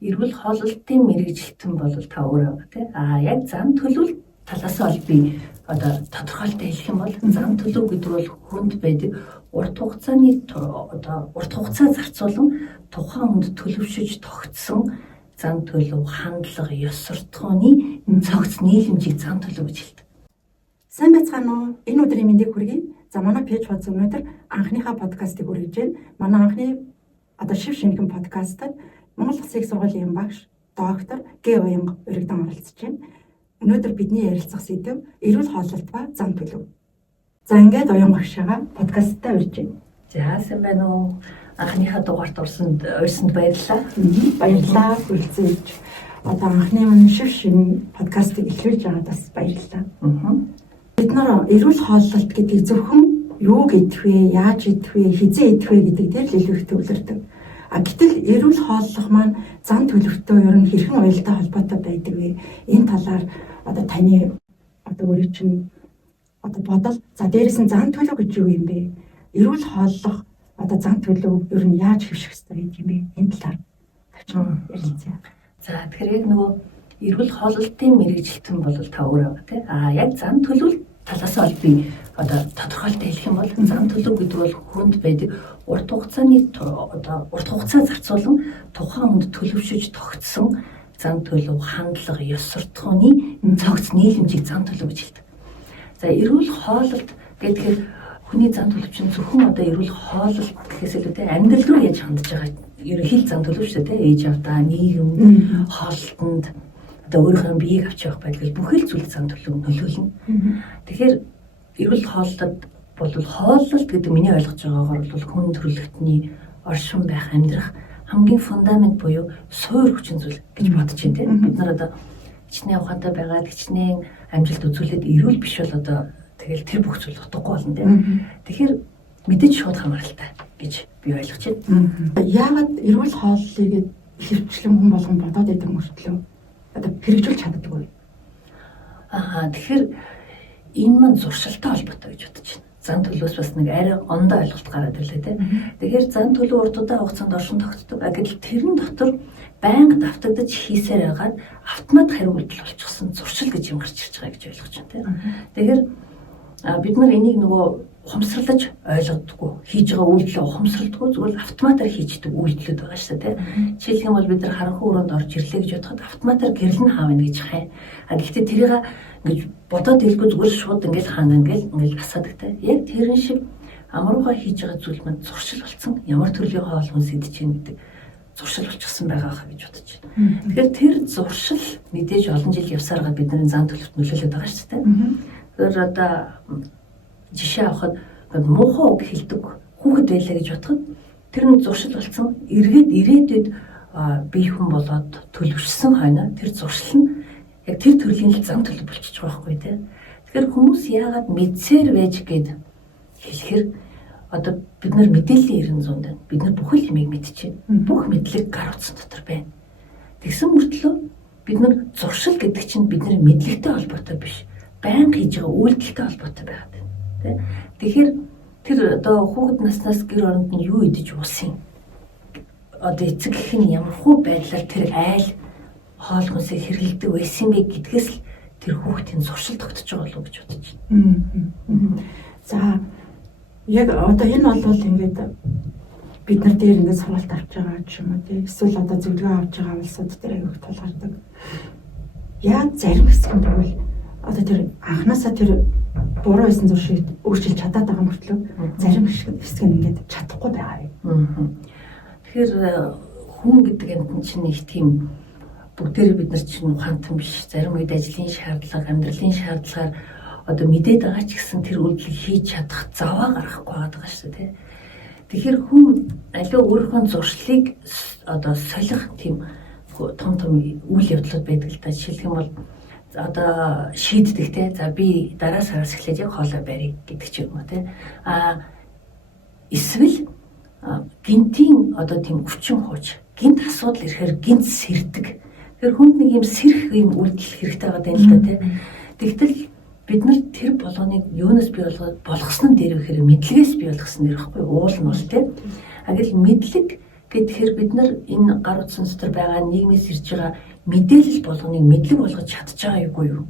эрүүл хооллолтын мэрэгжилтэн бол та өөрөө байгаа тийм. Яг зан төлөв талаас нь би одоо тодорхойлттой хэлэх юм бол зан төлөв гэдэг бол хүнд байдаг урт хугацааны урт хугацаа зарцуулан тухайн хүнд төлөвшөж тогтсон зан төлөв, хандлага, ёс суртахууны цогц нийлэмжийг зан төлөв гэж хэлдэг. Сайн байцгаана уу? Энэ өдрийн мэндийг хүргэе. За манай пэйж хуудас өнөөдөр анхныхаа подкастыг хүргэж байна. Манай анхны шив шинхэн подкастад Монгол Улсын их сургуулийн багш доктор Г. Уянга урагдан оролцож байна. Өнөөдөр бидний ярилцах сэдэв эрүүл хооллолт ба зан төлөв. За ингээд Уянга багшаа подкасттай урьж байна. За сайн байна уу? Анхныхаа дугаарт урьсанд баярлалаа. Баярлалаа хүрэлцээж. Анхны шив шинэ подкастыг эхлүүлж байгаад бас баярлалаа. Бид нар эрүүл хооллолт гэдэг зөвхөн юу гэдэх вэ, яаж идэх вэ, хизээ идэх вэ гэдэг дээр л илүү их төвлөрдөг. Гэтэл эрүүл хооллох маань зан төлөвтэй ер нь хэрхэн уялдаа холбоотой байдаг вэ? Энэ талаар таны өөрийн чинь бодол. За дээрээс нь зан төлөв гэж юу юм бэ? Эрүүл хооллох зан төлөв ер нь яаж хэвших ёстой гэдэг юм бэ? Энэ талаар тавьчихсан ярилцъя. За тэгэхээр яг нөгөө эрүүл хооллолтын мэрэгжилтэн бол та өөрөө байгаа тийм. Яг зан төлөв талаас нь би тодорхойлттой хэлэх юм бол зан төлөв гэдэг бол хүнд байдаг урт хугацаа зарцуулан тухайн хүнд төлөвшөж тогтсон зан төлөв, хандлага, ёс суртахууны цогц нийлэмжийг зан төлөв гэж хэлдэг. За эрүүл хооллолт гэдэг хүний зан төлөв чинь зөвхөн эрүүл хооллолт гэхээс илүү амьдрал руу яаж хандж байгаа ерөнхий зан төлөв шүү дээ. Ээж авдаа, нийгэм, хооллолтонд өөрийнхөө биеийг авч явах байдал бүхэл зүйл зан төлөв нөлөөлнө. Тэгэхээр эрүүл хооллолт бол хооллолт гэдэг миний ойлгож байгаагаар бол хүн төрөлхтний оршин байх, амьдрах хамгийн фундамент буюу суур хүчин зүйл гэж бодож байна тийм. Бид нар хичнээн ухаантай байгаад хичнээн амжилт үзүүлээд эрүүл биш бол тэгэл тэр бүх зүйл утгагүй болно тийм. Тэгэхээр мэдээж шууд хамааралтай гэж би ойлгож байна. Яагаад эрүүл хооллолыг ихэвчлэн хүн болгон бодоод байдаг мөртлөө хэрэгжүүлж чаддаг вэ? Тэгэхээр энэ маань зуршилтай холбоотой гэж бодож байна. Зан төлөвөөс бас нэг арай ондоо ойлголт гараад ирлээ тийм. Тэгэхээр зан төлөв урт удаан хугацаанд оршин тогтдог. Гэтэл тэрэн дотор байнга давтагдаж хийсээр байгаад автомат хариу үйлдэл болчихсон зуршил гэж юм гарч ирж байгаа гэж ойлгож байна тийм. Тэгэхээр бид нар энийг нөгөө ухамсарлаж ойлгодоггүй, хийж байгаа үйлдэлээ ухамсарладгүй, зүгээр автоматар хийждэг үйлдэлүүд байгаа шүү дээ тийм. Жишээлх юм бол бид нар харанхуй өрөөнд орж ирлээ гэж бодоход автоматар гэрэл нь хаавна гэж хай. Гэхдээ тэрийг ингэж бодоод хэлгүй зүгээр шууд ингээл хаана ингээл асаадаг те. Яг тэрэн шиг амруугаа хийж байгаа зүйл маань зуршил болсон. Ямар төрлийн хоолмон сэдэж чинь гэдэг зуршил болчихсон байгаа хаа гэж бодож байна. Тэгэхээр тэр зуршил мэдээж олон жил явсараа бидний зан төлөвт нөлөөлөд байгаа шүү дээ. Тэгэхээр жишээ авахад муухай үг хэлдэг хүүхэд байлаа гэж бодоход тэр нь зуршил болсон. Ирээдүйд бие хүн болоод төлөвшсөн хойно тэр зуршил нь яг тэр төрлийн зан төлөв болчих жоох байхгүй тий. Тэгэхээр хүмүүс яагаад мэдсээр байж гээд хэлэхэр бид нар мэдээллийн 900 байна. Бид нар бүхэл юмыг мэдчихэв. Бүх мэдлэг гар утсан дотор байна. Тэгсэн мөртлөө бид нар зуршил гэдэг чинь бидний мэдлэгтэй холбоотой биш. Байнга хийж байгаа үйлдэлтэй холбоотой байгаад байна. Тий. Тэгэхээр тэр хүүхэд наснаас гэр оронд нь юу идэж уусан? Эцэг гэх нь ямархуу байдлаар тэр айл хоол хүнсээ хэрэглэдэг байсан бэ гэдгээс л тэр хүүхдийн зуршил тогтож байгаа болов уу гэж бодож байна. За яг энэ бол ингээд бид нар дээр ингээд сургалт авч байгаа ч юм уу тийм эсвэл зөвлөгөө авч байгаа улсууд дээр аяг тулгардаг. Яг зарим хэсэг нь бол тэр анханасаа тэр буруу байсан зуршилд өөрчилж чадаад байгаа мөртлөө зарим хэсэг нь ингээд чадахгүй байгаа юм. Тэгэхээр хүн гэдэг юм чинь их тийм бүгдээр бид нар чинь ухаантан биш. Зарим үед ажлын шаардлага, амьдралын шаардлагаар мэдээд байгаа ч гэсэн тэр үйлдэлийг хийж чадах заваа гаргахгүй байгаа шүү дээ. Тэгэхээр хүн аливаа өөрийнхөө зуршлыг солих тийм том үйл явдлууд байдаг л да. Жишээлх юм бол шийддэг те. За би дараа сараас эхлээд яг хоолой барья гэдэг ч юм уу те. Эсвэл гинтийн тийм хүчин хууч, гинт асуудал ирэхээр гинт сэрдэг. Тэгэхээр хүнд нэг юм сэрх юм үйлдэл хэрэгтэй байгаа юм л да тий. Тэгтэл бид нар тэр болгоныг юунаас бий болгосон нь дээр ихээр мэдлэгээс бий болгосон нэр ихгүй уул нь бол тий. Агил мэдлэг Тэгэхээр бид нар энэ гар утсан дотор байгаа нийгмээс ирж байгаа мэдээлэл болгоныг мэдлэг болгож чадж байгаа юу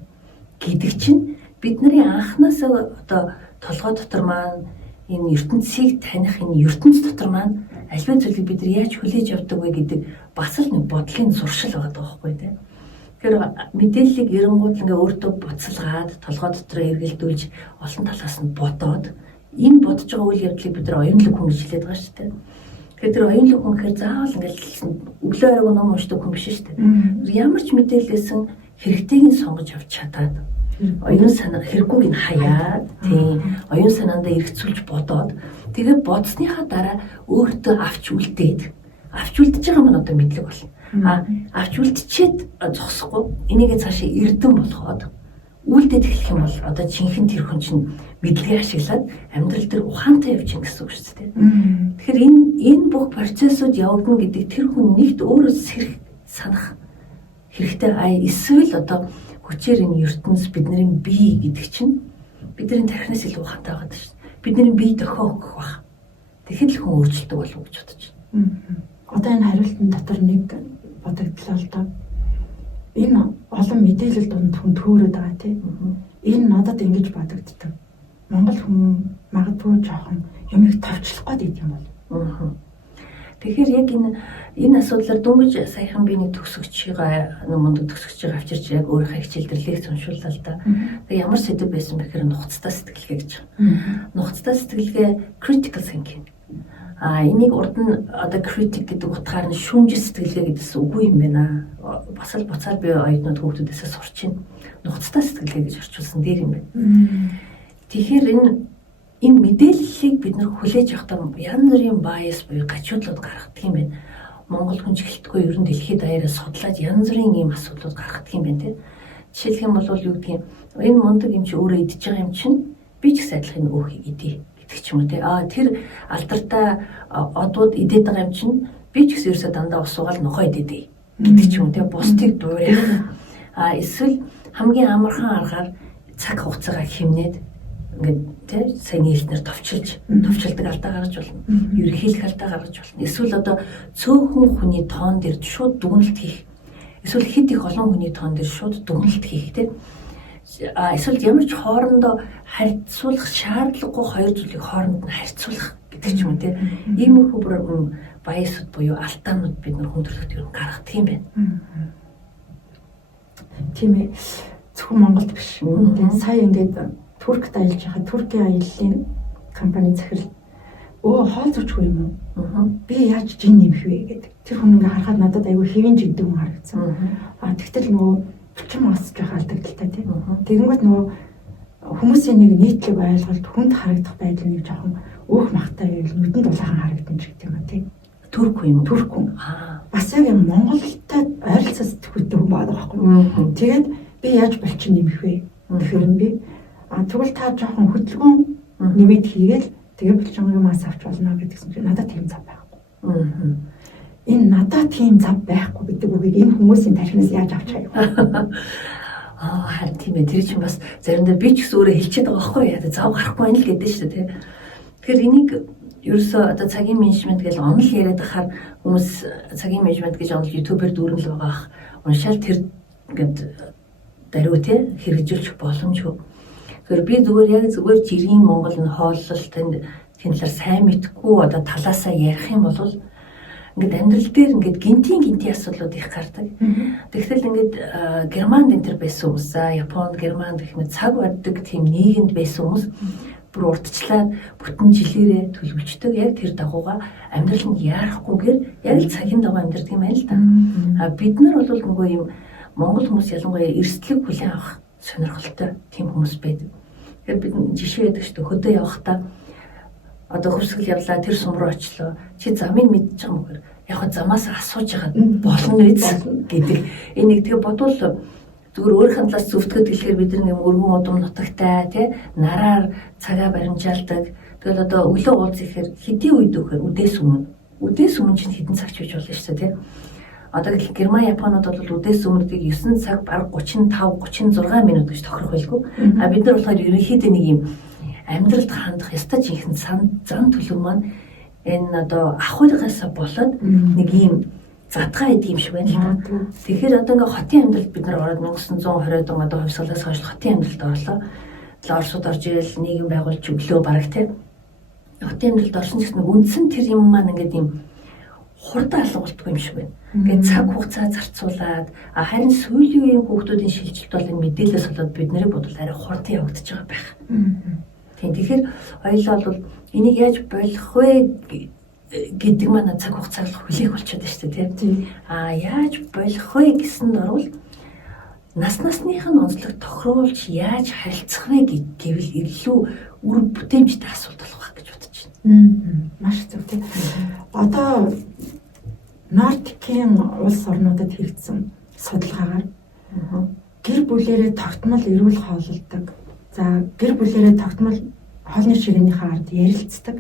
гэдэг чинь бидний анханасаа одоо толгой дотор маань энэ ертөнцийг таних энэ ертөнц дотор маань аливаа зүйлийг бид нар яаж хүлээж авдаг вэ гэдэг бас л нэг бодлын зуршил байгаа байхгүй тийм. Тэгэхээр мэдээллийг эренгууд ингээ өөртөө буцалгаад толгой дотор эргэлдүүлж олон талаас нь бодоод энэ бодож байгаа үйл явдлыг бид нар оюунлаг хүн гэж хэлээд байгаа шүү дээ. Тэгэхээр тэр оюунлаг хүн гэхээр заавал ингээл өглөө оройг ном уншдаг хүн биш шүү дээ. Ямар ч мэдээлэлсэн хэрэгтэйг нь сонгож авч чадаад оюун санаа хэрэггүйг нь хаяад тийм оюун санаандаа эргэцүүлж бодоод тэгээ бодсныхаа дараа өөртөө авч үлдээд байгаа маань одоо мэдлэг болно. Авч үлдчихэд зогсохгүй энийгээ цаашаа эрдэм болгоод үлдээд эхлэх юм бол одоо жинхэнэ тэр хүн чинь мэдлэгээ ашиглаад амьдрал дээр ухаантай явж гин гэсэн үг шүү дээ. Тэгэхээр энэ бүх процессыг явагдана гэдэг тэр хүн нэгт өөрөө сэрх санах хэрэгтэй эсвэл одоо хүчээр энэ ертөнц бидний бие гэдэг чинь бидний тархинаас илүү ухаантай байгаа шүү дээ. Бидний бие дохио өгөх баг. Тэгэхэд л хүн өөрчлөлтөг болов уу гэж бодож байна. Одоо энэ хариултын дотор нэг бодогдлоо л доо. Энэ олон мэдээлэл донд хүн төөрөд байгаа тийм. Энэ надад ингэж бодогддог. Монгол хүн магадгүй жоохон юмыг товчлох гээд идэм бол. Тэгэхээр яг энэ асуудлаар дөнгөж саяхан би нэг төгсөгчийн мундаг төгсөгчийг авчирч яг өөрийнхөө хичээл дээр лекц уншууллаа л да. Тэгээ ямар сэдв байсан бэхээр нухацтай сэтгэлгээ гэж. Нухацтай сэтгэлгээ critical thinking. Энийг урд нь одоо critic гэдэг утгаар нь шүүмжил сэтгэлгээ гэдсэн үгүй юм байна. Бас л буцаад би оюутнууд хүүхдүүдээс сурч байна. Нухацтай сэтгэлгээ гэж орчуулсан дээр юм байна. Тэгэхээр энэ мэдээллийг бид нар хүлээж авахдаа янз бүрийн bias буюу гачуудлууд гаргадаг юм байна. Монгол хүн ч гэлтгүй ер нь дэлхийд даяараа судлаад янз бүрийн ийм асуудлууд гаргадаг юм байна тийм. Жишээлх юм бол юу гэдгийг энэ мундаг юм чи өөрөө идж байгаа юм чинь би ч гэсэн адилхан өөхийг идэ гэдэг ч юм уу тийм. Тэр алдартай одууд идээд байгаа юм чинь би ч гэсэн ерөөсөө дандаа ус уугаал нохоо идэ гэдэг ч юм уу тийм. Бусдыг дуурайх. Эсвэл хамгийн амархан аргаар цаг хугацаагаа хэмнээд ингээд тийм сайн хэлснээр товчилдаг алдаа гаргаж болно. Ерөнхийлөх алдаа гаргаж болно. Эсвэл одоо цөөхөн хүний тоон дээр шууд дүгнэлт хийх. Эсвэл хэд их олон хүний тоон дээр шууд дүгнэлт хийх тийм. Эсвэл ямар ч хоорондоо харьцуулах шаардлагагүй хоёр зүйлийг хооронд нь харьцуулах гэдэг ч юм уу тийм. Иймэрхүү бүр баясууд буюу алдаанууд бид нар хүн төрөлхтөнд ер нь гаргадаг юм байна. Тийм ээ. Зөвхөн Монголд биш. Тэгээд сая ингээд Туркт аялж байгаа Туркийн аяллаа компани захирал хоол зүүчгүй юм уу? Би яаж жин нэмэх вэ гэдэг. Тэр хүн ингээ харахад надад айгүй хэвэн жиндэг хүн харагдсан. Тэгтэл нөгөө булчин масж байгаа алдагдaltaй тийм. Тэгэнгүүт нөгөө хүмүүсийн нэг нийтлэг ойлголт хүнд харагдах байдал нэг жоохон өөх махтай байвал нүдэнд дулаахан харагдсан ч гэдэг юм тийм. Турк юм уу? Турк хүн. Бас яг юм Монголтай ойролцоо сэтгэвтэй хүн байгаа байхгүй. Тэгээд би яаж булчин нэмэх вэ? Тэгэхээр би тэгвэл та жоохон хөдөлгөөн нэмээд хийгээл тэгээ булчингийн мас авч болно гэдгсэн чинь надад тийм зав байхгүй. Энэ надад тийм зав байхгүй гэдэг үгийг энэ хүмүүсийн тархинаас яаж авч хаяв. Харин тийм ээ. Тэр чинь бас заримдаа би ч гэсэн өөрөө хэлчихэд байгаа байхгүй яа. Зав гарахгүй байна л гэдэг шүү дээ. Тэгэхээр энийг ерөөсөө одоо цагийн менежмент гэж онол яриад ахаар хүмүүс цагийн менежмент гэж онол YouTube-ээр дүүрэн л байгаа. Уншаал тэр ингээд даруй те хэрэгжүүлэх боломжгүй. Тэгэхээр би зүгээр жирийн Монгол нь хооллолт энэ талаар сайн мэдгүй одоо талаасаа ярих юм бол ингээд амьдрал дээр ингээд гинтийн асуудлууд их гардаг. Тэгтэл ингээд Германд энэ төр байсан хүмүүс, Японд, Германд гэх мэт цаг барьдаг тийм нийгэмд байсан хүмүүс бүр урдчлаад бүтэн жилээрээ төлөвлөждөг. Яг тэр дагууга амьдрал нь яарахгүйгээр яг л цагийн дагуу амьдрдаг юм байна л да. Бид нар бол нөгөө юм Монгол хүмүүс ялангуяа эрсдлэг хүлээн авах сонирхолтой тийм хүмүүс байдаг. Тэгэхээр бид жишээ өгдөг шүү дээ. Хөдөө явахдаа одоо хөвсгөл явлаа тэр сум руу очлоо. Чи замыг мэдчихэж байгаа юм уу? Яг замаас асууж байгаа болно биз гэдэг. Энийг тэгээ бодвол зүгээр өөрийнхөө талаас зөвтгöd хэлэхээр бид нэг өргөн удам нутагтай тий нараар цагаа баримжаалдаг. Тэгэл одоо өглөө уулз ихээр хэдийн үед өгөхөр үдээс өмнө чинь хэдэн цаг ч биж болно шүү дээ тий. Одоо Герман, Японууд бол үдээс өмнөдгийг 9 цаг бараг 35-36 минут гэж тохирох байлгүй. Бид нар болохоор ерөнхийдөө нэг юм амьдралд хандах ёстой жинхэнэ зан төлөв маань Энэ одоо ахуйгаас болоод нэг ийм задгаа идэм шиг байна л да. Тэгэхээр одоо ингээ хотын амьдралд бид нар ороод 1920-ад он одоо хувьсгалаас хойш хотын амьдралд орлоо. Оросууд орж ирэл нийгэм байгуулж өглөө бараг тийм. Хотын амьдралд орсон гэсэн нэг үндсэн тэр юм маань ингээд ийм хурдан алга болтгүй юм шиг байна. Ингээд цаг хугацаа зарцуулаад харин сүүлийн үеийн хүүхдүүдийн шилжилт бол энэ мэдээлэлээс болоод бид нарыг бодвол арай хурдан явагдаж байгаа байх. Тийм. Тэгэхээр хоёулаа бол энийг яаж болох вэ гэдэг маань цаг хугацааг хүлээх болчиход байна шүү дээ тийм. Яаж болох вэ гэсэнд орвол насных нь онцлог тохируулж яаж харилцах вэ гэвэл илүү үр бүтээмжтэй асуудал болох гэж бодож байна. Маш зөв тийм. Одоо Нордикийн улс орнуудад хэрэгжсэн судалгаагаар гэр бүлээрээ тогтмол эрүүл хооллолдог. За гэр бүлээрээ тогтмол хоолны ширээнийхээ ард ярилцдаг.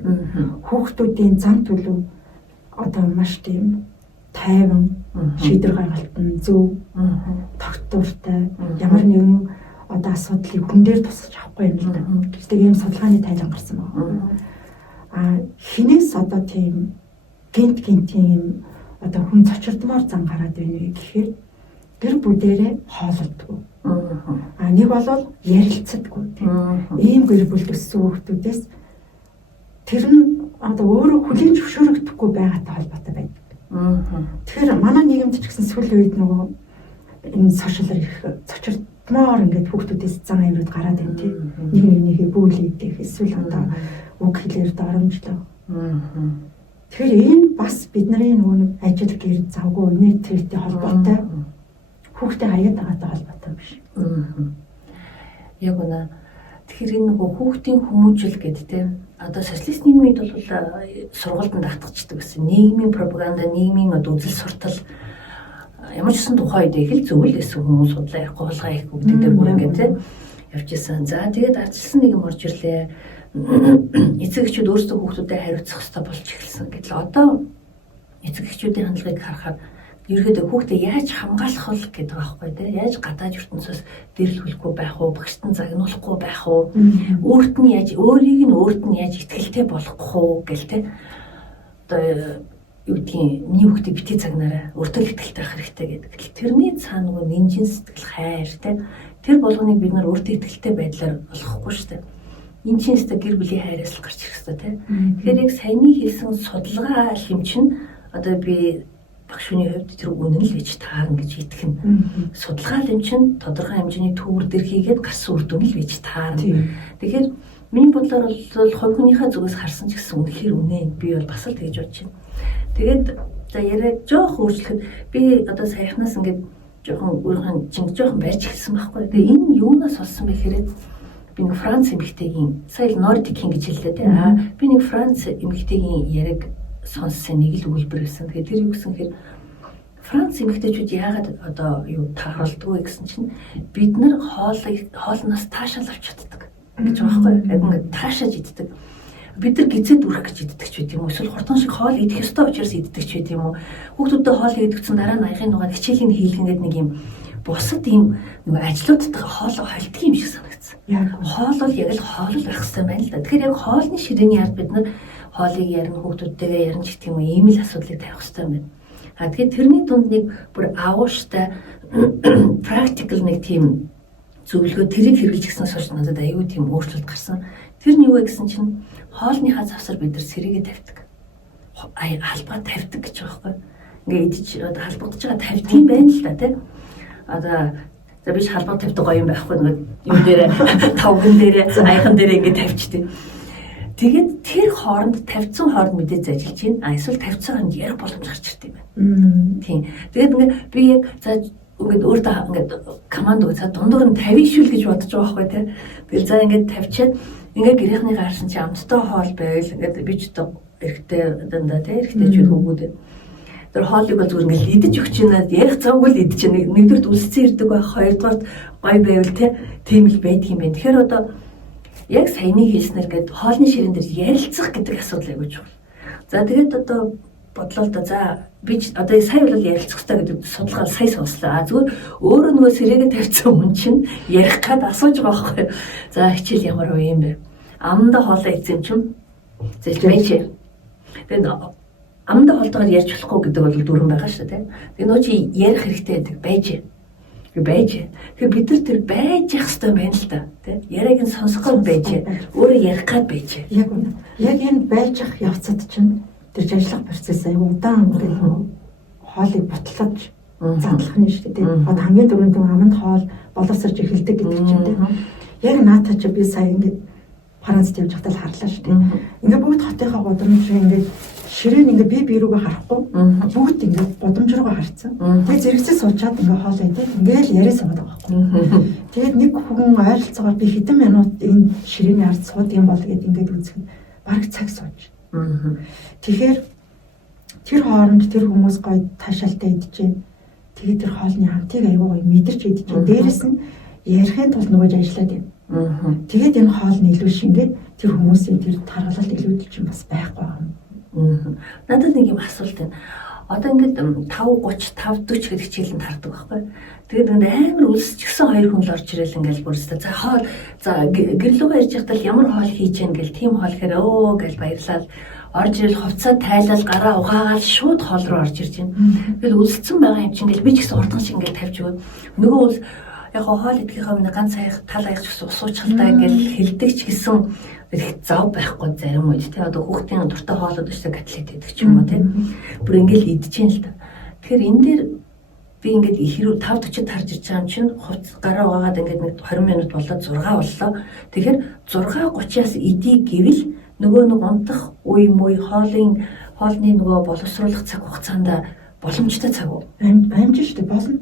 Хүүхдүүдийн зам төлөв одоо маш тийм тайван, шийдвэр гаргалтан зөв, тогтвортой, ямар нэгэн одоо асуудлыг хүн дээр тусгаж авахгүй юм л да. Гэхдээ ийм судалгааны тайлан гарсан байна. Хинээс одоо тийм гинтийн одоо хүн цочирдмоор зан гараад байна вэ гэхээр гэр бүлээрээ хооллолдгүй. Нэг бол ярилцдаггүй тийм. Ийм гэр бүл өссөн хүүхдүүдээс тэр нь одоо өөрөө хүлээн зөвшөөрөгдөхгүй байгаатай холбоотой байдаг. Тэгэхээр манай нийгэмд ч гэсэн сүүлийн үед нөгөө энэ сошиалар их цочирдмоор ингээд хүүхдүүдээс зан авирууд гараад байна тийм. Нэг нэгнийхээ бүлийдэх эсвэл одоо үг хэлээр доромжлоо. Тэгэхээр энэ бас бидний нөгөө ажил гэр завгүй нийттэй холбоотой хүүхдээ хаяад байгаатай холбоотой биш. Яг үнэ. Тэгэхээр энэ нөгөө хүүхдийн хүмүүжил гэдэг тийм одоо социалист нийгмийн үед бол сургуульд давтагдчихдаг гэсэн нийгмийн пропаганда, нийгмийн одоо үзэл суртал ямар ч гэсэн тухайн үед их л зөвл байсан хүмүүс судлаа ярихгүй хулгай их гэдэг дээр бүр ингээд тийм явж исэн. За тэгээд арчилсан нэг юм орж ирлээ. Эцэг эхчүүд өөрсдөө хүүхдүүдэд хариуцах хэрэгтэй болж эхэлсэн. Гэтэл одоо эцэг эхчүүдийн хандлагыг харахад ерөөдөө хүүхдээ яаж хамгаалах вэ гэдэг аахгүй тийм яаж гадаад ертөнцөөс дэрлүүлэхгүй байх уу, багшд нь загнуулахгүй байх уу, өөрт нь яаж итгэлтэй болгох уу гэл тийм одоо юу гэдгийг миний хүүхдээ бити цагнаараа өөртөө итгэлтэй байх хэрэгтэй гэдэг. Тэрний цаана нөгөө нинжин сэтгэл хайр тийм тэр болгоныг бид нар өөртөө итгэлтэй байдлаар олохгүй шүү дээ. Энэ чинь өстө гэр бүлийн хайраас л гарч ирэх хэрэгтэй тийм. Тэгэхээр яг саяны хэлсэн судалгаа хэмжин одоо би багш хүний хувьд тэр үнэн л гэж таарна гэж итгэн. Судалгаа хэмжин тодорхой хэмжээний төвөр дэр хийгээд гарсан үр дүн л гэж таарна. Тэгэхээр миний бодлоор бол хувь хүнийхээ зүгээс харсан ч гэсэн үнэхээр үнэ. Би бол бас л тэгж бодож байна. Тэгээд за яриад жоох өөрчлөхөд би одоо саяхнаас ингээд жоохон өөрхөн чинг жоохон барьж эхэлсэн байхгүй. Тэгээ энэ юунаас болсон бэ гэхээр би нэг Франц эмэгтэйгийн сая Нордикийн гэж хэллээ тийм. Би нэг Франц эмэгтэйгийн яриг сонссон нэг л өгүүлбэр байсан. Тэгэхээр тэр юу гэсэн хэрэг Франц эмэгтэйчүүд яагаад одоо юу тааралдгүй гэсэн чинь бид нар хоолноос таашаал авч чаддаг гэж байгаа байхгүй. Яг ингээд таашааж иддэг. Бид нар гизэд үрэх гэж иддэг ч байт юм уу. Эсвэл хурдан шиг хоол идэх ёстой учраас иддэг ч байт юм уу. Хүүхдүүдэд хоол идэгцэн дараа нь аяхын дугаар хичээлийн хийлгэнгээд нэг юм бусад ийм нөгөө ажлуудтайгаа хоолоо холддог юм шиг санагдсан. Хоол бол яг л хоол байх хэрэгтэй байна л да. Тэгэхээр яг хоолны ширээний ард бид нар хоолыг ярина, хүүхдүүдтэйгээ ярина гэх юм уу, ийм л асуудлыг тавих хэрэгтэй юм байна. Тэгэхээр тэрний дунд нэг бүр агууштай практикл нэг тийм зөвлөгөө тэрийг хэрэгжих гэснээс хойш надад аюу тийм өөрчлөлт гарсан. Тэр нь юу вэ гэсэн чинь хоолныхаа завсар бид нар сэрээгээ тавьдаг. Халбаа тавьдаг гэж байгаа байхгүй. Ингээ идэж одоо халбагдаж байгаа тавьдаг юм байна л да тийм. Одоо за биш халбаа тавьдаг гоё юм байхгүй нэг юм дээр тавган дээр аяхан дээр ингээ тавьчихдээ. Тэгээд тэр хооронд тавьсан хооронд мэдээж ажиллаж байна. Эсвэл тавьсан хооронд ярих боломж гарч ирд юм байна. Тийм. Тэгээд ингээ би яг за ингээд өөртөө ингээд команд өгөө за дундуур нь тавих шүүл гэж бодож байгаа байхгүй тийм. Тэгэл за ингээд тавьчаад ингээ гэрийнхний гарсан чи амттай хоол байвал ингээд би ч одоо эрэгтэй дандаа тийм эрэгтэйчүүд хөвгүүд. Тэр хоолыг бол зүгээр ингээд идэж өгч байна. Ярих завгүй л идэж байна. Нэгдүгээр үлссэн ирдэг байх, хоёрдугаар гой байвал тийм л байдаг юм байна. Тэгэхээр одоо яг саяны хэлснээр гээд хоолны ширээн дээр ярилцах гэдэг асуудал айгууч байна. За тэгээд одоо бодлоо л да за би одоо сая бол ярилцах хэрэгтэй гэдэг судалгаа сая сонслоо. Зүгээр өөрөө нөгөө сэрээгээ тавьсан хүн чинь ярих гад асууж байгаа байхгүй. За хичээл ямар вэ юм бэ? Аманда хоолоо ийцэн чинь зэлж байж. Тэгээд амдаа холдоогоор ярьж болохгүй гэдэг бол дүрэн байгаа шүү дээ. Тэгээд нөө чи ярих хэрэгтэй байдаг байж. Тэгэхээр бид нар тэр байж явах хэрэгтэй байна л да. Тэ? Яриаг нь сонсох гол байж. Өөрөө ярих гад байж. Яг энэ байж явах явцад чинь тэр ажиллах процесс аюу удаан ингээд хоолыг бутлаж задлах нь шүү дээ. Одоо хамгийн дөрөнд аманд хоол боловсрж эхэлдэг гэдэг чинь тийм. Яг наатаа чи би сая ингээд Францд явж байхдаа л харлаа шүү дээ. Ингээд бүгд хотынхаа гудамж ингээд ширээн ингээд би рүүгээ харахгүй бүгд ингээд гудамж руугаа харцсан. Тэгээ зэрэгцээ суучаад ингээд хоол идэх ингээд яриа суугаад байгаа байхгүй. Тэгээд нэг хүн ойролцоогоор би хэдэн минут энэ ширээний ард сууд юм бол гэдээ ингээд үзэх нь бараг цаг сууж. Тэгэхээр тэр хооронд тэр хүмүүс гоё таашаалтай идчихээн. Тэгээд тэр хоолны хамтыг аюу гоё мэдэрч идчихээн. Дээрэс нь ярихын тулд нөгөөж ажиллаад юм. Тэгээд энэ хоолны илүү шингээд тэр хүмүүсийн тэр тархалт илүүдэл чинь бас байхгүй юм. Надад нэг юм асуулт байна. Одоо ингээд 5:30, 5:40 гэдэг хичээлэнд хардаг байхгүй. Тэгээд ингээд амар үлсчихсэн хоёр хүн л орж ирэл ингээд бүрстэ. За хоол гэрлүүгээ ирж байхдаа ямар хоол хийж гэн гэл тийм хоол гэхээр өө гэж баярлал орж ирэл хувцас тайлал гараа угаагаад шууд хоол руу орж ирж байна. Тэгэл үлссэн байгаа юм чинь ингээд би ч гэсэн урдхан шиг ингээд тавьж өгөө. Нөгөө бол яг хоол идэхийнхаа өмнө ганц тал аяг ч гэсэн усуучхалтай ингээд хилдэг ч гэсэн их зав байхгүй зарим үед тий одоо хүүхдийн дуртай хоолод өшөө котлет идэх ч юм уу тий бүр ингээд идчихээн л та. Тэгэхээр энэ дээр би ингээд хэрүү 5:40-д харж ирж байгаа юм чинь хувцас гараа угаагаад ингээд нэг 20 минут болоод 6 боллоо. Тэгэхээр 6:30-аас идий гэвэл нөгөө нэг унтах үе мөй хоолны нөгөө боловсруулах цаг хугацаанд боломжтой цаг уу? Амжиж шүү дээ болно.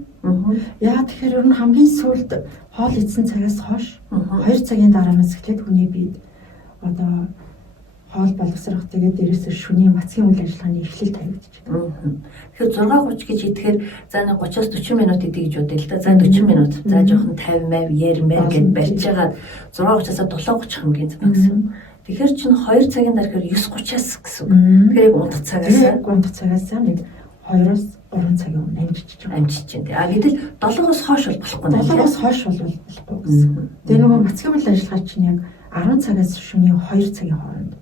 Яа тэгэхээр ер нь хамгийн сүүлд хоол идсэн цагаас хойш 2 цагийн дараанаас эхлээд хүний биед одоо хоол боловсрох тэгээд дээрээс шөнийн мацгийн үйл ажиллагааны эхлэл тавигдчихдаг. Тэгэхээр 6:30 гэж идэхээр за нэг 30-аас 40 минут идэх гэж бодъё л да. За 40 минут. За жоохон 50 ярмаар гэж барьж байгаа 6:30-аас 7:30 хамгийн зөв гэсэн. Тэгэхээр чинь 2 цагийн дараа гэхээр 9:30-аас гэсэн. Тэгэхээр яг унтах цагаас нэг 2-оос 3 цагийн өмнө амжиж байна. Гэтэл 7-оос хойш бол болохгүй нэ. 7-оос хойш бол болохгүй гэсэн. Тэгээ нөгөө мацгийн үйл ажиллагаа чинь яг 10 цагаас шөнийн 2 цагийн хооронд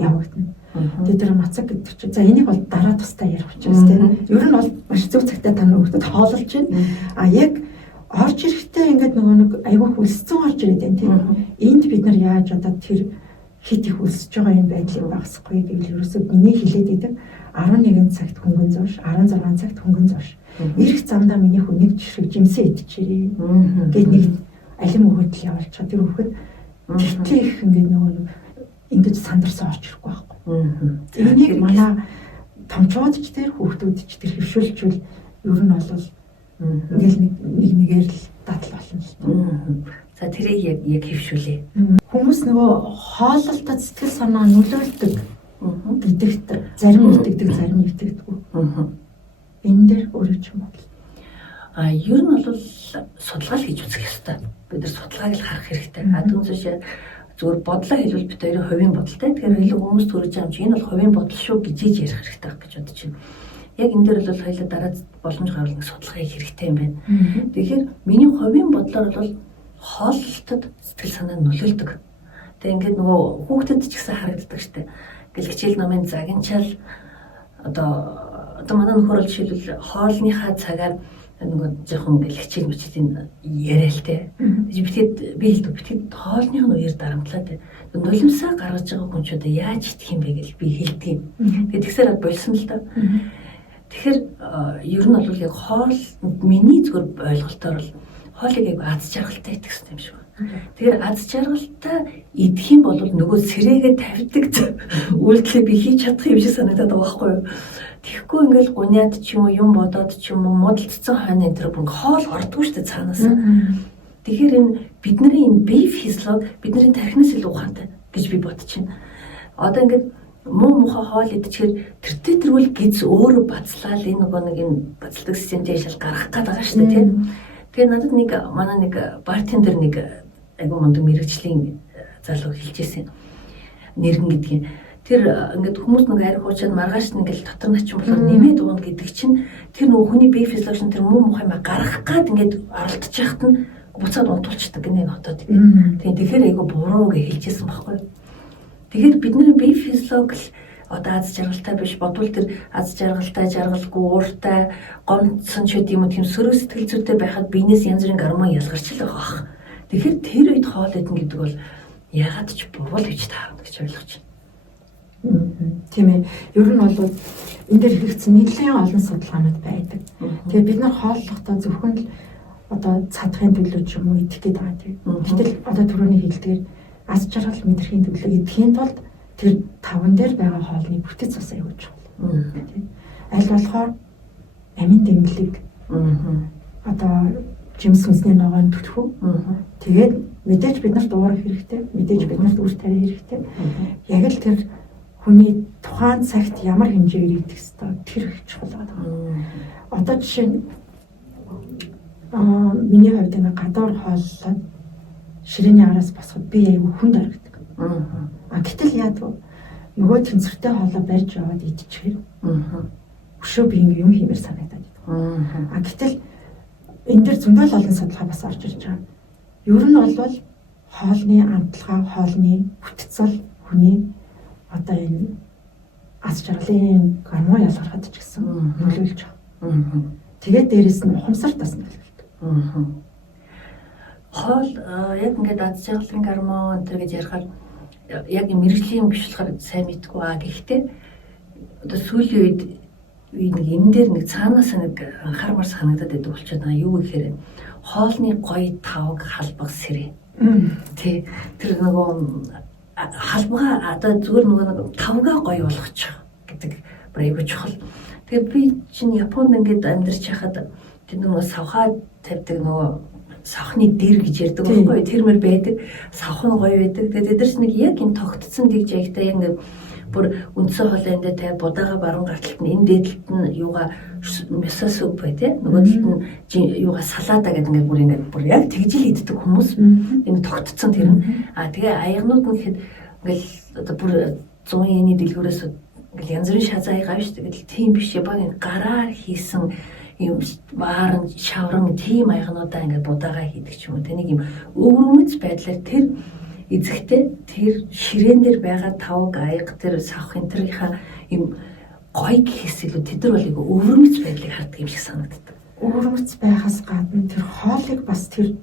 явагдана. Тэгээ тэр мацаг гэдэг чинь за энийг бол дараа тусдаа ярих учраас тийм. Ер нь бол маш зөв цагтаа тань өөртөө хоололж байна. Яг орж ирэхдээ ингээд нөгөө нэг аягүй хөлсцэн орж ирээд байна тийм. Энд бид нар яаж одоо тэр хит их хөлсөж байгаа юм байдлыг багасахгүй гэвэл ерөөсөө миний хилээд идэг 11 цагт хөнгөн зоош, 16 цагт хөнгөн зоош. Ирэх замдаа миний хүнийг жишрэг жимсээ идчихэрээ. Гэт нэг алим өгөөдөл явуулчихаа тэр хөхөд тэгтээ их ингээд нөгөө ингэж сандарсан орч ирэхгүй байхгүй. Энийг манай томчууд ч тэр хүүхдүүд ч тэр хөвшүүлжүүл ер нь бол ингээл нэг нэгээр л дадал болно л дээ. За тэрийг яг хөвшүүлээ. Хүмүүс нөгөө хоололтод сэтгэл санаа нөлөөлдөг гэдэгт зарим итгэдэг, зарим итгэдэггүй. Энэ дээр өөрөө ч юм бол ер нь бол судалгаа хийж үзэх ёстой. Бид нар судалгааг л харах хэрэгтэй. Түүнээс зүгээр бодлоо хэлвэл бид хоёрын хувийн бодолтой. Тэгэхээр илүү хүмүүс төрөж байгаа юм чи энэ бол хувийн бодол шүү гэж ярих хэрэгтэй гэж бодож байна. Яг энэ дээр бол хоёулаа дараа боломж гарвал нэг судалгаа хийх хэрэгтэй юм байна. Тэгэхээр миний хувийн бодлоор бол хооллолтод сэтгэл санаа нөлөөлдөг. Тэгээ ингээд нөгөө хүүхдэд ч гэсэн харагддаг штеп. Ингээл хичээл номын загинчаал одоо манай нөхөр бол жишээлбэл хоолныхаа цагаар нөгөө жоохон ингээл хичээл мчлийн яриалтай. Би хэлдэг хоолных нь үеэр дарамтлаад нулимсаа гаргаж байгаа хүн ч одоо яаж идэх юм бэ гэж би хэлдэг. Тэгээд тэгсээр болсон л доо. Тэгэхээр ер нь бол яг хоол миний зүгээр ойлголтоор бол хоолыг яг аз жаргалтай идэх хэрэгтэй юм шиг байна. Тэгэхээр аз жаргалтай идэх юм бол нөгөө сэрээгээ тавьдаг үйлдэлээ би хийж чадах юм шиг санагдаад байгаа байхгүй юу? Тэгэхгүй ингээл гуниад ч юм уу юм бодоод ч юм уу модалцсан хойно энэ төр бүр хоол ордгүй шүү дээ цаанаас. Тэгэхээр энэ бидний энэ бие физиологи бидний тархинаас илүү ухаантай гэж би бодож байна. Одоо ингээд муу мухай хоол идчихээр тэртээ тэрвэл гиз өөрөө бацлал энэ нөгөө нэг энэ бацалдаг системтэй шал гаргах гээд байгаа шүү дээ тийм. Тэгээ надад манай нэг бартендер нэг айгуу мундаг мэрэгжлийн залуу хэлжсэн нэргэн гэдгийг. Тэр ингээд хүмүүс нэг арх уучаад маргааш ингээл дотор начин болохоор нэмээд дугна гэдэг чинь тэр нөгөө хүний бие физиологи тэр муу мухай маа гаргах гээд ингээд оролдож яхад нь буцаад унтуулчихдаг гэнэ хотод. Тэгэхээр айгуу буруу гэж хэлжсэн байхгүй. Тэгэхээр бидний бие физиологи одоо аз жаргалтай биш бодвол тэр аз жаргалтай, жаргалгүй, ууртай, гомдсон ч гэдэм юм тийм сөрөг сэтгэл зүйтэй байхад биенээс янз бүрийн гормон ялгарч л байгаа бах. Тэгэхээр тэр үед хоол идэх гэдэг бол ягаад ч буруу гэж таарна гэж ойлгож байна. Тийм ээ. Ер нь бол энэ дээр хэрэгцсэн нэлээд олон судалгаанууд байдаг. Тэгээ бид нар хооллохдоо зөвхөн л одоо цадахын төлөө ч юм уу идэх гээд байгаа тийм. Гэтэл одоо түрүүний хэлдгээр аз жаргал мэдрэхийн төлөө идэхийн тулд тэр таван дээр байгаа хоолны бүтэц ус аягүй чухал. Тийм. Аль болохоор амин тэмгэлэг одоо жимс хүнсний ногоон төтгөө. Тэгээд мэдээж бид нарт уурах хэрэгтэй, мэдээж бид нарт үр тариа хэрэгтэй. Яг л тэр хүний тухайн цагт ямар хэмжээгээр идэх ёстой тэр их чухал байгаа. Одоо жишээ нь миний хувьд нэг гадуур хооллоод ширээний араас босоход би аягүй хүнд харагдаг. Гэтэл яадаг нөгөө тэнцвэртэй хоолоо барьж яваад идчихээр өшөө би юм хиймээр санагдаад байдаг. Гэтэл энэ дэр зөндөл олон судалгаа бас орж ирж байгаа. Ер нь бол хоолны амтлагаа, хоолны бүтцэл хүний одоо энэ аз жаргалын гормон ялгархад ч гэсэн нөлөөлж байгаа. Тэгээд дээрэс нь ухамсар тас нөлөөлдөг. Хоол яг ингээд аз жаргалын гормон гэж ярихаар яг мэрэгжлийн биш болохоор сайн мэдгүй гэхдээ одоо сүүлийн үед нэг энэ дээр нэг цаанаас нэг анхаармаар санагдаад байдаг болчиход байгаа. Юу гэхээр хоолны гоё тавг халбах сэрэ. Тэ тэр нөгөө халбага одоо зүгээр нөгөө тавгаа гоё болгочих гэдэг бүр аягүй чухал. Тэгээ би чинь Японд ингээд амьдарч байхад тэр нөгөө савхаа тавьдаг нөгөө савхны дэр гэж ярьдаг байхгүй тэр мөр байдаг. Савх нь гоё байдаг. Тэгээ тэдэрч нэг яг энэ тогтцсон дэгж аягтай яг нэг бүр үндсэн хоолойнд тай будаага баруун гарталт нь энэ дээдлэлт нь юугаа мисо суп бай тээ нөгөө талд нь юугаа салаада гэдэг ингээд бүр яг тэгжил иддэг хүмүүс энэ тогтцсон тэр нь тэгээ аягнууд нь гэхэд ингээл одоо бүр 100 yen-ийн дэлгүүрээс ингээл янз бүрийн шазаа аягаа биш тэгэл тийм биш Японы гараар хийсэн юм баарн шавран тийм аягнуудаа ингээд будаага хийдэг ч юм уу тэнийг юм өвөрмөц байдлаар тэр эзэгтэй тэр ширээн дээр байгаа тавг аяг тэр савхын тэрийнхаа юм гоё гэхээс илүү тэд нар бол өвөрмөц байдлыг хардаг юм шиг санагддаг. Өвөрмөц байхаас гадна тэр хоолыг бас тэр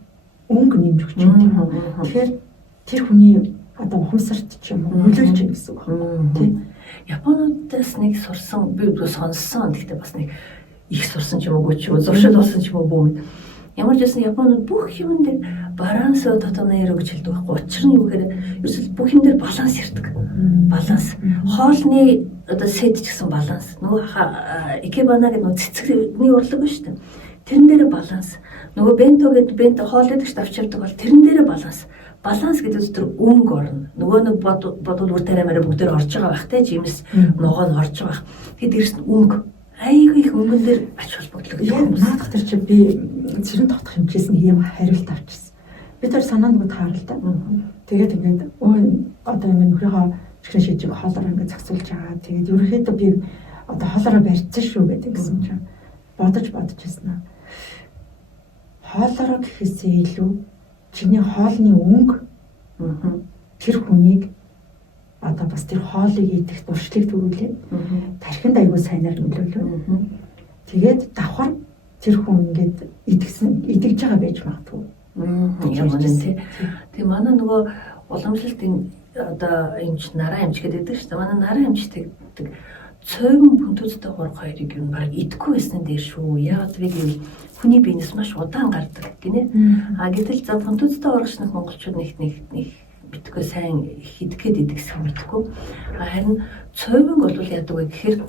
өнгө нэмж өгч юм. Тэгэхээр тэр хүний одоо ухамсарт ч юм уу нөлөөлж байгаа гэсэн үг байна. Тийм. Японуудаас нэг сурсан би сонссон гэхдээ бас нэг их сурсан ч юм уу ч зуршил болсон ч юм уу бүү. Ямар ч байсан Японууд бүх юм дээр баланс дотооноор гэж хэлдэг байхгүй. Учир нь юу гэхээр ерөөсөл бүх юм дээр баланс ярьдаг. Баланс. Хоолны одоо сет ч гэсэн баланс. Нөгөө икебана гэдэг нөгөө цэцэгний урлаг ба шүү дээ. Тэрэн дээр баланс. Нөгөө бенто гэдэг бенто хоол идэгч авч явдаг бол тэрэн дээр баланс. Баланс гэдэг тэр өнгө орно. Нөгөө нэг бодвол үр тариамаараа бүгдээр орж байгаа бах те жимс ногоо нь орж байгаа. Тэгээд дээрс нь өнгө айгүй их өнгөн дээр ач холбогдол гэдэг юм. Наадах тэр чи би цэрэн тогтох хэмжээс нь ийм хариулт авчихсан. Би тэр санаанд бүгд таарал та. Тэгээд ингээд одоо ингээд нөхрийнхөө чихрэн шийжиг хоолоор ингээд зохицуулж байгаа. Тэгээд ерөнхийдөө би одоо хоолоороо барьсан шүү гэдэг гэсэн чинь бодож яснаа. Хоолоороо гэхээсээ илүү чиний хоолны өнгө тэр хүнийг одоо бас тэр хоолыг идэх дуршлыг төрүүлээ. Тархинд аягүй сайнаар нөлөөлөө. Тэгээд давхар тэр хүн ингээд идэж байгаа байж магадгүй. Юм үнэн тий. Манай нөгөө уламжлалт энэ одоо эмч нараа эмч гэдэг шүү дээ. Манай нараа эмч тэгдэг. Цойгон пүнтүүдтэй хург хоёрыг юм баг идэхгүй байсан дээр шүү. Яг тэгвэл хүний биенээс маш удаан гардаг гинэ. Гэтэл за пүнтүүдтэй хургч нэг монголчууд нэг битгөө сайн хидгээд идэгсэн мэдхгүй. Харин цойвинг бол яадаг вэ гэхээр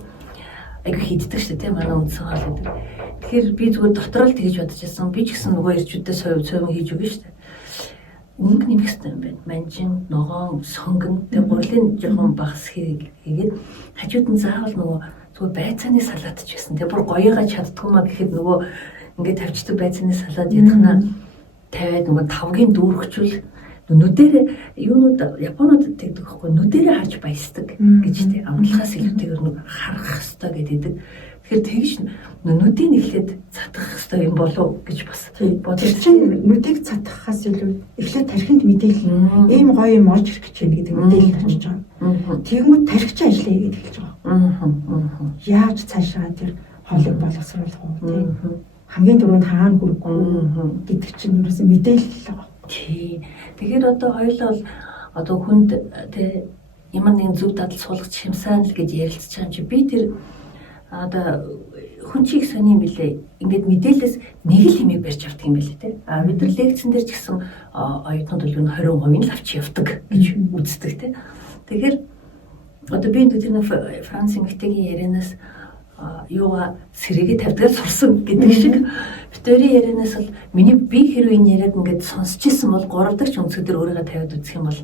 айгүй хиддэг шүү дээ манай үндсэн хоол гэдэг. Тэгэхээр би зүгээр дотроо л тэгж бодож байсан. Би ч гэсэн нөгөө ирчүүдээ цойвинг хийж өгнө шүү дээ. Өнгө нэмэх хэрэгтэй юм байна. Манжин, ногоон, сонгон тэг гурлын жоохон багс хийгээд хажууд нь заавал нөгөө зүгээр байцааны салат ч гэсэн. Тэг бүр гоёгаа чаддгүй маа гэхэд нөгөө ингээд тавьчихдаг байцааны салат ядахнаа тавиад нөгөө тавгийн дүүргчүүл нүдэрээ юунууд Японууд тэгдэг байхгүй нүдэрээ харж баясдаг гэж тий амлахаас илүүтэйгээр нүг харах хэрэгтэй гэдэг. Тэгэхээр тэгж нүдийг эхлээд цатгах хэрэгтэй юм болов гэж бас бодож чинь нүдийг цатгахаас илүү эхлээд тархинд мэдээлэл ийм гоё юм орж ирэх гэж байна гэдэг мэдээлэл очиж байгаа. Тэгэнгүүт тархич ажиллая гэж хэлж байгаа. Яаж цаашаа тэр хоолыг боловсруулах вэ тий хамгийн түрүүнд хаана хүрэх вэ гэдэг чинь ерөөсөө мэдээлэл байгаа. Тий. Тэгэхээр одоо хоёулаа бол одоо хүнд тий ямар нэгэн зөв дадал суулгах хэмсаан л гэж ярилцж байгаа юм чи би тэр одоо хүн чиг сони юм билээ. Ингээд мэдээлэлээс нэг л хэмээг барьж авдаг юм билээ тий. Бид нар лекцэн дээр ч гэсэн оюутнууд бол 20% л авч явдаг гэж үздэг тий. Тэгэхээр одоо би тэр нэг Франц эмэгтэйгийн ярианаас юугаа сэрээгээ тавьдаг сурсан гэдэг шиг битүүрийн ярианаас бол миний би хэрвээ энэ яриаг ингээд сонсч ирсэн бол 3 дахь өнцгөр дээр өөрийгөө тавиад үзэх юм бол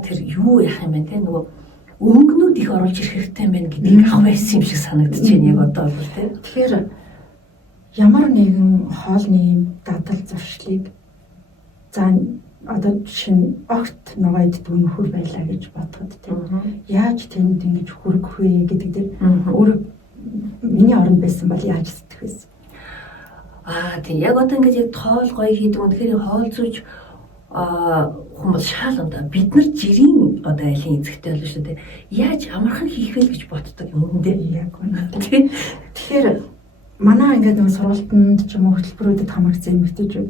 тэр юу яах юм бэ те нөгөө өнгөнүүд их оруулж ирэх хэрэгтэй юм байна гэдгийг ах байсан юм шиг санагдаж байна яг одоо бол те. Тэгэхээр ямар нэгэн хоолны дадал зуршлыг за одоо жишээ огт ногойд дүнхүр байлаа гэж бодоход тийм яаж тэнд ингэж хүрэх вэ гэдэг дээр өөрөө миний оронд байсан бол яаж сэтгэх вэ? Тийм яг одоо ингэж яг тоол гоё хийдэг үнэхээр хоол зүүж хүмүүс шаалганда бид нар жирийн одоо айлын эзэгтэй болно шүү дээ. Яаж амархан хийх вэ гэж боддог юм дээ яг үнэ. Тэгэхээр манай ингээд нэг сургалтанд ч юм уу хөтөлбөрүүдэд хамаарсан эмэгтэйчүүд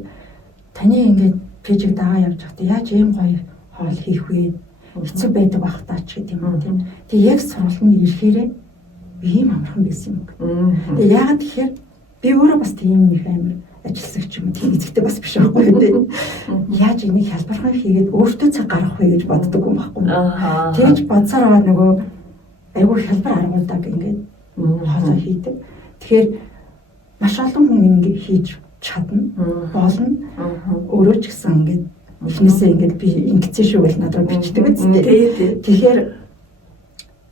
таны ингээд пэйжийг дагаа явж байхдаа яаж ийм гоё хоол хийх вэ? Хэцүү байдаг бах таа ч гэдэг юм тийм. Тэгээ яг сургалтанд ирэхээрээ ийм амархан байсан юм. Тэгээ яагаад тэгэхээр би өөрөө бас тийм их амар ажилсагч юм тийм эзэгтэй бас биш байхгүй юу тийм. Яаж энийг хялбархан хийгээд өөртөө цаг гаргах вэ гэж боддог юм байхгүй юу? Тэгж бодсоор аваад нөгөө айгүй хялбар аргуудаа ингээд хоолоо хийдэг. Тэгэхээр маш олон хүн ингээд хийж чадна болно өөрөө ч гэсэн ингээд эхнээсээ ингээд би ингэсэн шүү гэж надад бичдэг үстэй. Тэгэхээр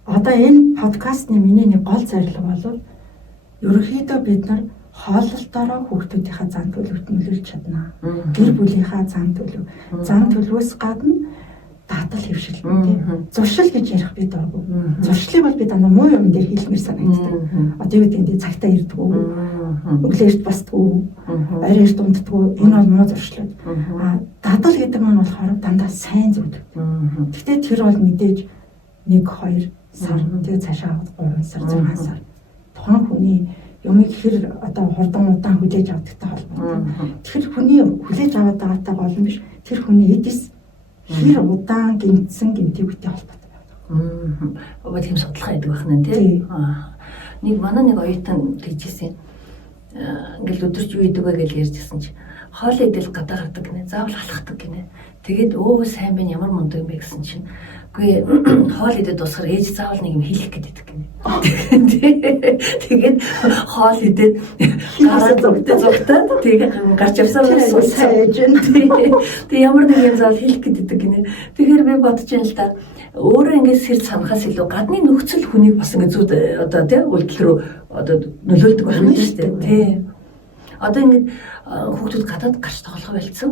одоо энэ подкастны миний нэг гол зорилго бол ерөнхийдөө бид нар хооллолтоороо хүүхдүүдийнхээ зан төлөвт нөлөөлж чадна. Гэр бүлийнхаа зан төлөв. Зан төлөвөөс гадна дадал хөвшил тийм зуршил гэж ярих би дурггүй. Зуршлыг бол би дандаа муу юм дээр хэлмээр санагддаг. Одоо юу гэдэг нь цагтаа ирдэг үү? Өглөөрт бастдаг үү? Оройр дунддаг үү? Энэ бол муу зуршлууд. Дадал гэдэг нь болохоор дандаа сайн зүйл. Гэхдээ тэр бол мэдээж 1-2 сар тэгээ цаашаа 3 сар 6 сар тухайн хүний юмыг хэр одоо хурдан удаан хүлээж авдагтай холбоотой. Тэгэхээр хүний хүлээж аваад байгаатай гол нь биш тэр хүний эдис хэр удаан гинцэн гинтивтэй холбоотой байдаг. Өө тийм судалгаа хийдэг байх нь тийм. Нэг манай нэг оюутан тэгжсэн. Ингээл өдөрч юу идэг вэ гэж ярьжсэн чи хоол идэл гадаа гардаг гинэ. Заавал халахдаг гинэ. Тэгээд өө сайн байна ямар мундаг юм бэ гэсэн чинь үгүй хоол идээд дуусахаар ээж заавал нэг юм хэлэх гэдэг гинэ. Тэгээд хоол идээд гараа зүгтээ тэгээд гарч явсаар сайн ээж. Тэгээд ямар нэг юм заавал хэлэх гэдэг гинэ. Тэгэхээр би бодож байна л да. Өөрөө ингээд сэрд санахаас илүү гадны нөхцөл хүнийг бас ингээд зүуд одоо тийм үйлдэл рүү одоо нөлөөлдөг байна шүү дээ. Тийм. Одоо ингээд хүүхдүүд гадаад гарч тоглох байлцсан.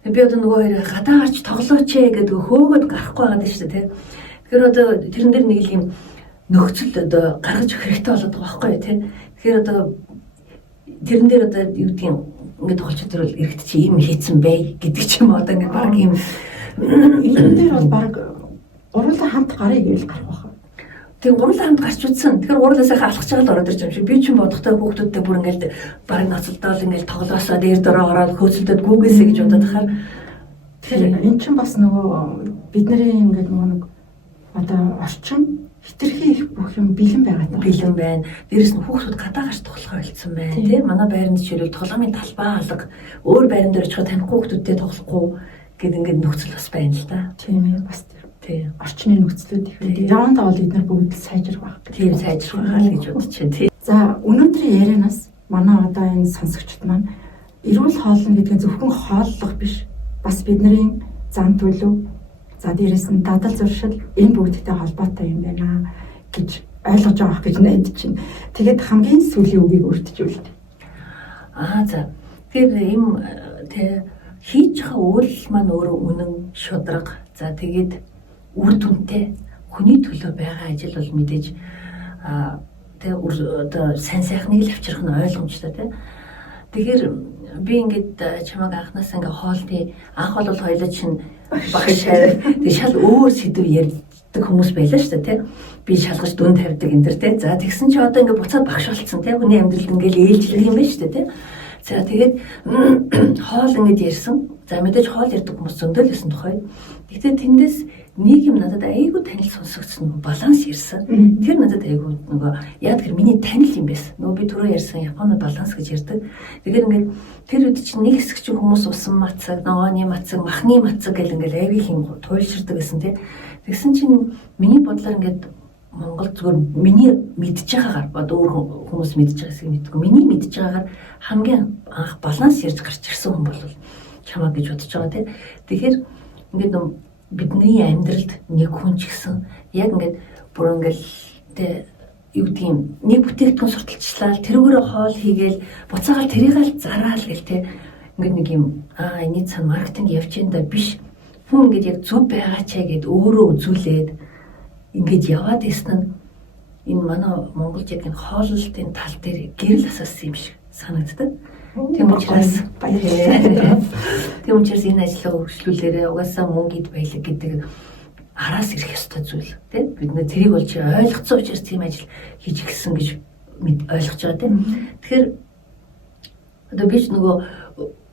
Би одоо нөгөө хоёр гадаа гарч тоглооч гэдэг хөөгд гарахгүй байгаа шүү дээ. Тэгэхээр одоо тэрэн дээр нэг л юм нөхцөл одоо гаргаж өгөх хэрэгтэй болоод байгаа байхгүй юу тийм. Тэгэхээр одоо тэрэн дээр одоо юу гэдэг юм ингээд тоглож төрөл эрэгт чи юм хийцэн бай гэдэг ч юм одоо ингээд баг юм энэ дээр бол баг гурлаа хамт гарыг ивэл гарах байхаа. Тэгээ гурлаа хамт гарч утсан. Тэгэхээр гурлаасаа алхаж байгаа л ороод ирж байгаа юм шиг. Би ч юм бодохдоо хүүхдүүдтэй бүр ингээд баг ноцолдоол ингээд тоглоосоо дээр дөрөө ороод хөөцөлдөд гүгээсэ гэж бодоод тахаар тэгэхээр эн чинь бас нөгөө бидний ингээд нөгөө нэг одоо орчин хитрхи их бүх юм бэлэн байгаа юм. Бэлэн байна. Дээрэс нь хүүхдүүд гадаа гарч тоглохоо болцсон байна. Тийм манай байранд жишээлбэл тоглоомын талбай алга өөр байранд очиход танихгүй хүүхдүүдтэй тоглохгүй гэд ингээд нөхцөл бас байна л да. Тийм ээ бас тийм орчны нөхцлүүд их үү. Явандаа бол эдгээр бүгд сайжрах байх. Тийм сайжрах байх гэж бодож байна. Тийм. За өнөөдрийн ярианаас манай одоо энэ сонсогчд маань эрүүл хооллон гэдэг нь зөвхөн хооллох биш. Бас бидний зан төлөв, за дээрэс нь дадал зуршил энэ бүгдтэй холбоотой юм байна гэж ойлгож авах гэж найдаж байна. Тэгээд хамгийн сүүлийн үгийг өртөжүүлдэг. За. Тэгэхээр ийм хийж байгаа үйл маань өөрөө үнэн, шударга. За тэгээд үр дүнтэй хүний төлөө байгаа ажил бол мэдээж тэг одоо сайн сайхныг л авчрах нь ойлгомжтой тий. Тэгэхээр би ингээд чамайг анхнаасаа ингээд хоолны анх бол хоёлоо чинь багшаа тэг шал өөр сэдв ярьдаг хүмүүс байлаа шүү дээ тий. Би шалгаж дүн тавьдаг энэ төр тий. За тэгсэн чи одоо ингээд буцаад багш болцсон тий. Хүний амьдралд ингээд ээлжлэх юм байна шүү дээ тий. За тэгээд хоол ингээд ярьсан. За мэдээж хоол ярьдаг хүмүүс зөндөл байсан тухай. Гэхдээ тэндээс нэг юм надад айгүй танил сонсогдсон баланс ярьсан. Тэр надад айгүй нөгөө яг тэр миний танил юм байсан. Нөгөө би түрүү ярьсан Японы баланс гэж ярьдаг. Тэгэхээр ингээд тэр үед чинь нэг хэсэг чинь хүмүүс усан мацаг, ногооны мацаг, махны мацаг гэл ингээд айгүй хин туйлширдаг гэсэн тий. Тэгсэн чинь миний бодлоор ингээд Монгол зүгээр миний мэдж байгаагаар бод өөр хүмүүс мэдж байгаа хэсгийг мэдгүй. Миний мэдж байгаагаар хамгийн анх баланс ярьж гарч ирсэн хүн бол чамаа гэж бодож байгаа тий. Тэгэхээр ингээд бидний амьдралд нэг хүн ч гэсэн яг ингээд бүр ингээд тий юу гэдэг юм нэг бүтээгдэхүүн сурталчлаа тэрүүгээр хоол хийгээл буцаагаал тэрийг л зараал гэл тий. Ингээд нэг юм энэ цан маркетинг явж энэ биш. Хүн ингээд яг зүв байгаа чаа гэд өөрөө үзүүлээд ингээд яваад исэн нь энэ манай Монголд яг энэ хооллолтын тал дээр гэрэл асаасан юм шиг санагддаг. Тийм учраас баярлалаа. Тийм учраас энэ ажлаа өргөжлүүлээрээ угаасаа мөнгөд баялаг гэдэг араас ирэх ёстой зүйл тийм. Бид нэ тэрийг болж ойлгоцсон учраас тийм ажил хийж эхэлсэн гэж ойлгож байгаа тийм. Тэгэхээр одоо би ч нөгөө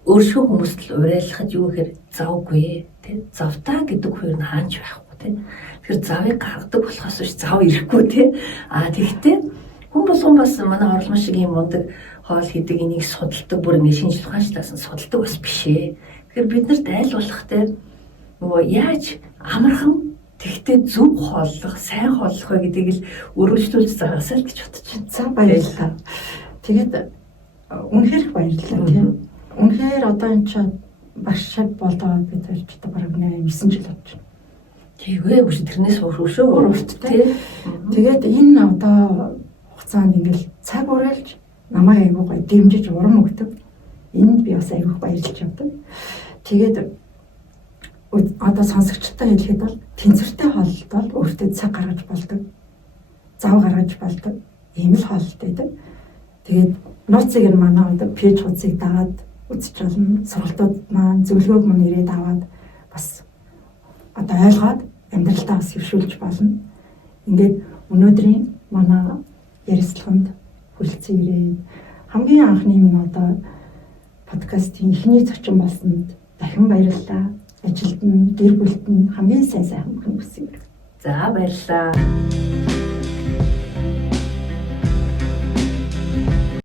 өөршөө хүмүүст л уриалахад юу гэхээр завгүй тийм. Завтаа гэдэг хоёр нь хаанч байхгүй тийм. Тэгэхээр завыг гаргадаг болохоос биш зав ирэхгүй тийм. Тэгэхдээ хүн болгон бас манай орлон шиг юм мундаг хоол хийдэг энийг судалдаг бүр ингэ шинжлэх ухаанчлаас нь судалдаг бас биш ээ. Тэгэхээр бид нарт аль болох тийм нөгөө яаж амархан тэгтээ зөв хооллох, сайн хооллох вэ гэдгийг л өргөжлүүлж загаасаа л гэж бодож байна. За баярлалаа. Тэгээд үнэхээр их баярлалаа тийм. Үнэхээр одоо энэ чинь багш шиг болоо бид хэлж одоо бараг 9 жил болж байна. Тийгээ биш тэрнээс уршөө урт тий. Тэгээд энэ одоо хугацаанд ингээл цаг уриалж намайг айгүй гоё дэмжиж урам өгдөг. Энд би бас айгүй баярлж явдаг. Тэгээд одоо сонсогчтой хэлэхэд бол тэнцвэртэй хооллолт бол өөртөө цаг гаргаж болдог. Зав гаргаж болдог. Ийм л хооллолт байдаг. Тэгээд нууцыг нь манай одоо пэйж хуудсыг дагаад үзэж болно. Сургалтууд маань зөвлөгөөг мөн ирээд аваад бас одоо ойлгоод амьдралтаа бас хөвшүүлж болно. Ингээд өнөөдрийн манай ярилцлаганд хүрэлцэн ирээд хамгийн анхны минь одоо подкастын эхний зочин болсонд дахин баярлалаа. Ажилд нь гэр бүлд нь хамгийн сайн сайхан хүн хүсье. За баярлалаа.